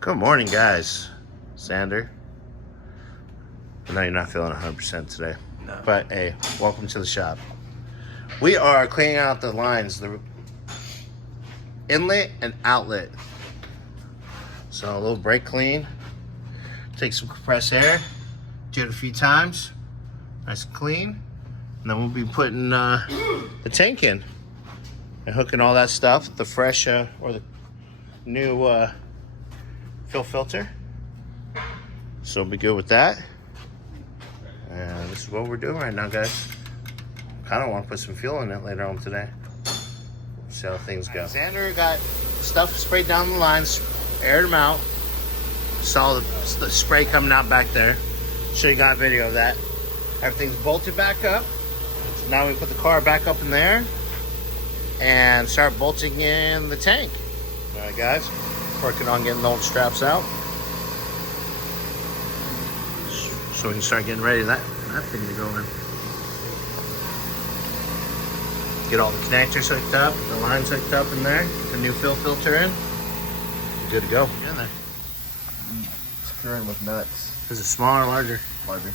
Good morning, guys. Sander. I know you're not feeling 100% today. No. But hey, welcome to the shop. We are cleaning out the lines, the inlet and outlet. So a little brake clean. Take some compressed air. Do it a few times. Nice and clean. And then we'll be putting the tank in. And hooking all that stuff. The fresh or the new fill filter. So we'll be good with that. And this is what we're doing right now, guys. Kind of want to put some fuel in it later on today. See how things go. Xander got stuff sprayed down the lines, aired them out. Saw the spray coming out back there. Sure you got a video of that. Everything's bolted back up. So now we put the car back up in there and start bolting in the tank. All right, guys. Working on getting the old straps out. So we can start getting ready that thing to go in. Get all the connectors hooked up, the lines hooked up in there, the new fill filter in. Good to go. Get in there. Securing with nuts. Is it smaller or larger? Larger.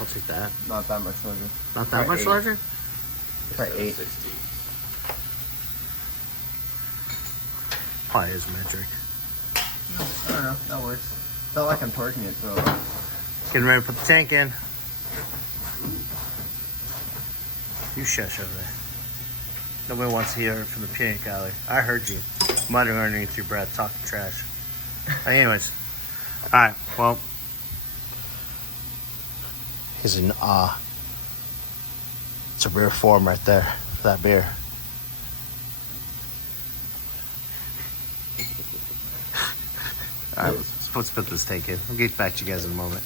I'll take that. Not that much larger. Not that much larger? Probably 8. 60. Probably is metric. I don't know. That works. Felt like I'm torquing it, so. Getting ready to put the tank in. You shush over there. Nobody wants to hear it from the peanut gallery. I heard you muttering underneath your breath, talking trash. Anyways. Alright, well. He's in awe. It's a rare form right there. That beer. Alright, let's put this tank in. We'll get back to you guys in a moment.